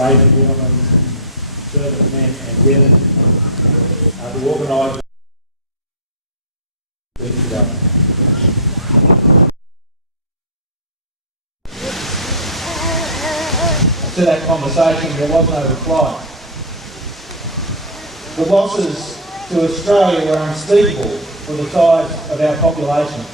Ladies and gentlemen, servicemen and women, the organisers to that conversation, there was no reply. The losses to Australia were unspeakable for the size of our population.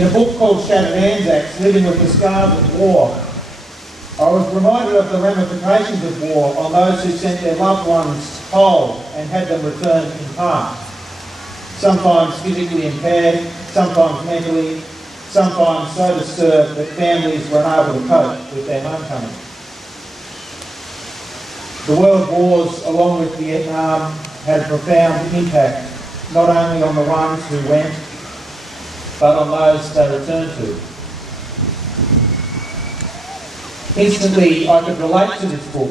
In a book called Shattered Anzacs, Living with the Scars of War, I was reminded of the ramifications of war on those who sent their loved ones whole and had them returned in part. Sometimes physically impaired, sometimes mentally, sometimes so disturbed that families were unable to cope with their homecoming. The world wars, along with Vietnam, had a profound impact not only on the ones who went, but on those they returned to. Instantly, I could relate to this book.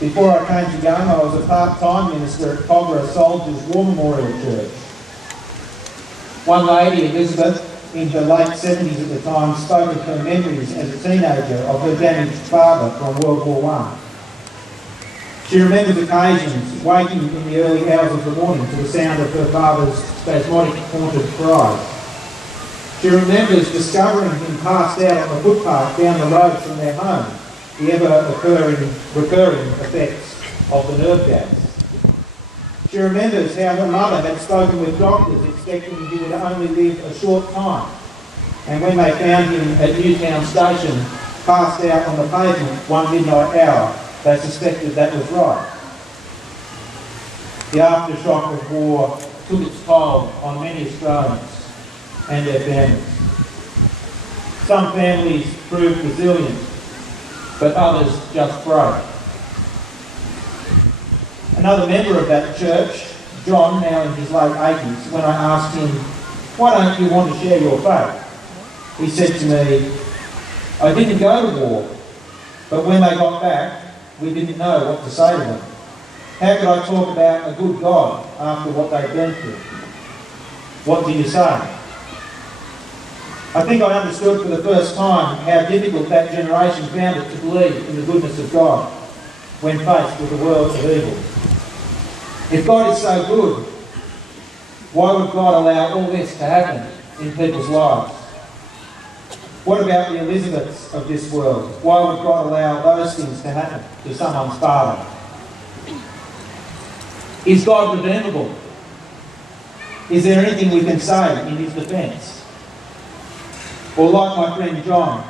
Before I came to Young, I was a part-time minister at Cogra Soldiers War Memorial Church. One lady, Elizabeth, in her late 70s at the time, spoke of her memories as a teenager of her damaged father from World War I. She remembers occasions waking in the early hours of the morning to the sound of her father's spasmodic, haunted cries. She remembers discovering him passed out on the footpath down the road from their home, the recurring effects of the nerve gas. She remembers how her mother had spoken with doctors expecting he would only live a short time, and when they found him at Newtown Station, passed out on the pavement one midnight hour, they suspected that was right. The aftershock of war took its toll on many Australians and their families. Some families proved resilient, but others just broke. Another member of that church, John, now in his late 80s, when I asked him, "Why don't you want to share your faith?" he said to me, "I didn't go to war, but when they got back, we didn't know what to say to them. How could I talk about a good God after what they'd been through? What do you say?" I think I understood for the first time how difficult that generation found it to believe in the goodness of God when faced with a world of evil. If God is so good, why would God allow all this to happen in people's lives? What about the Elizabeths of this world? Why would God allow those things to happen to someone's father? Is God redeemable? Is there anything we can say in his defence? Or like my friend John,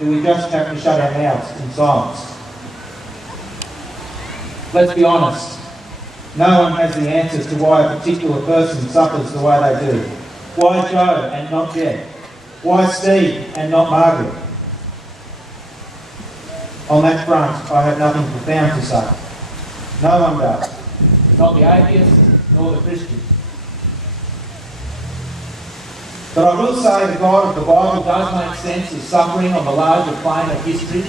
do we just have to shut our mouths in silence? Let's be honest. No one has the answers to why a particular person suffers the way they do. Why Joe and not Jed? Why Steve and not Margaret? On that front, I have nothing profound to say. No one does. Not the atheist, nor the Christian. But I will say the God of the Bible does make sense of suffering on the larger plane of history.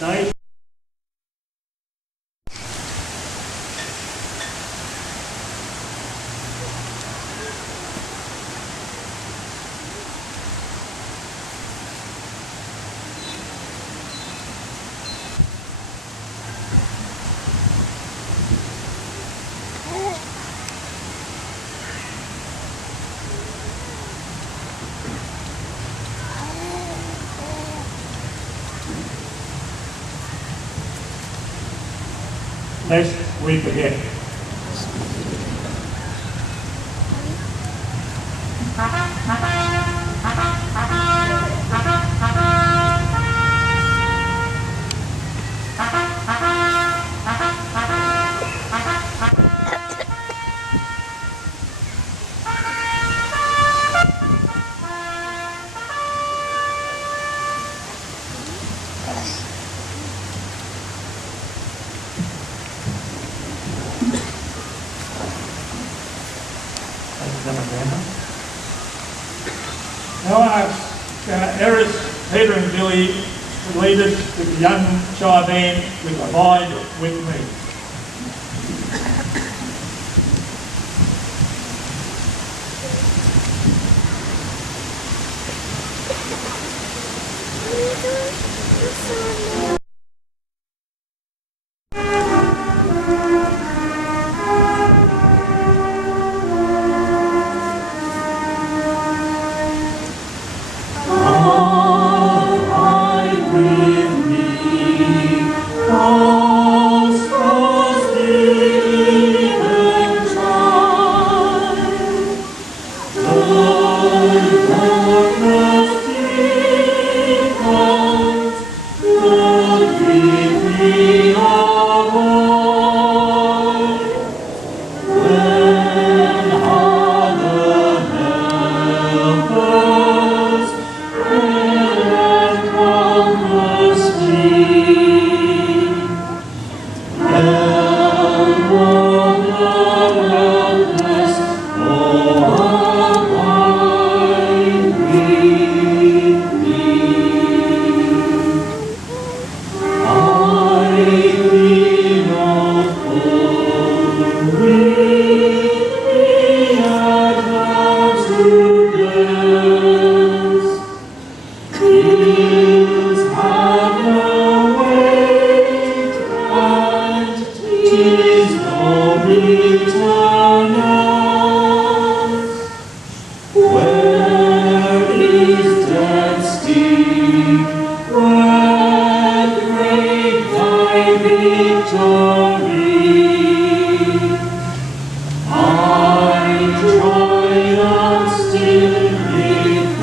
Nice. Lest we forget. Now I ask Eris, Peter and Billy to lead us with the young Shire band with Abide With Me. I triumphed in victory.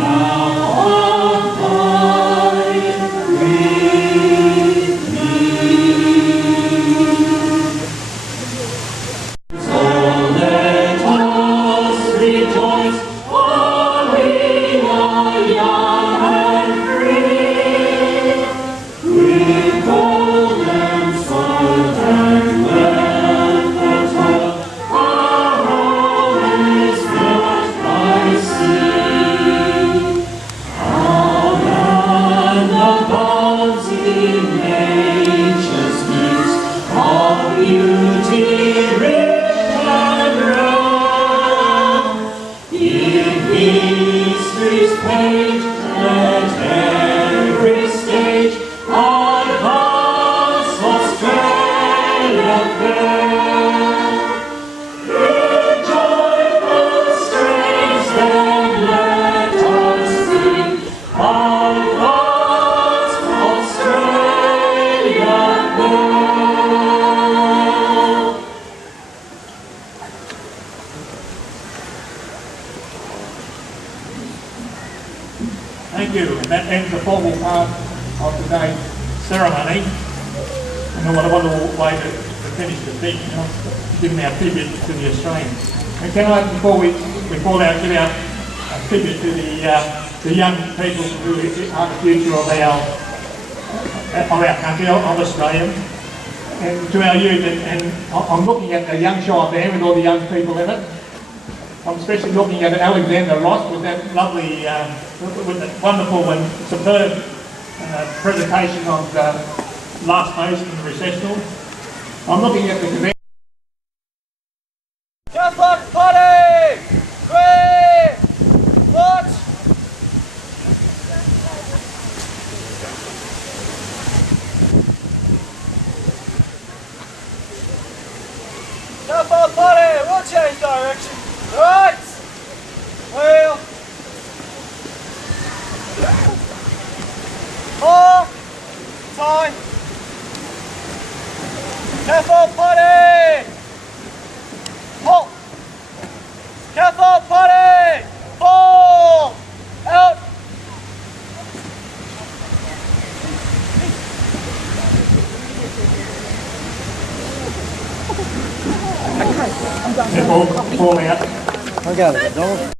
Thank you, and that ends the formal part of today's ceremony. And what a wonderful way to finish the thing, you know, giving our tribute to the Australians. And can I, before I give out a tribute to the young people who are the future of our country, of Australia, and to our youth, and I'm looking at the young Shire band with all the young people in it. I'm especially looking at Alexander Ross with that lovely, with that wonderful and superb presentation of last post in the recessional. I'm looking at the convention. Catholic Party! 3, march! Catholic Party! We'll change direction. Right! Wheel! 4, time! Catholic Party! Halt! Catholic Party! Fall! Out! Fall out. I got it, don't.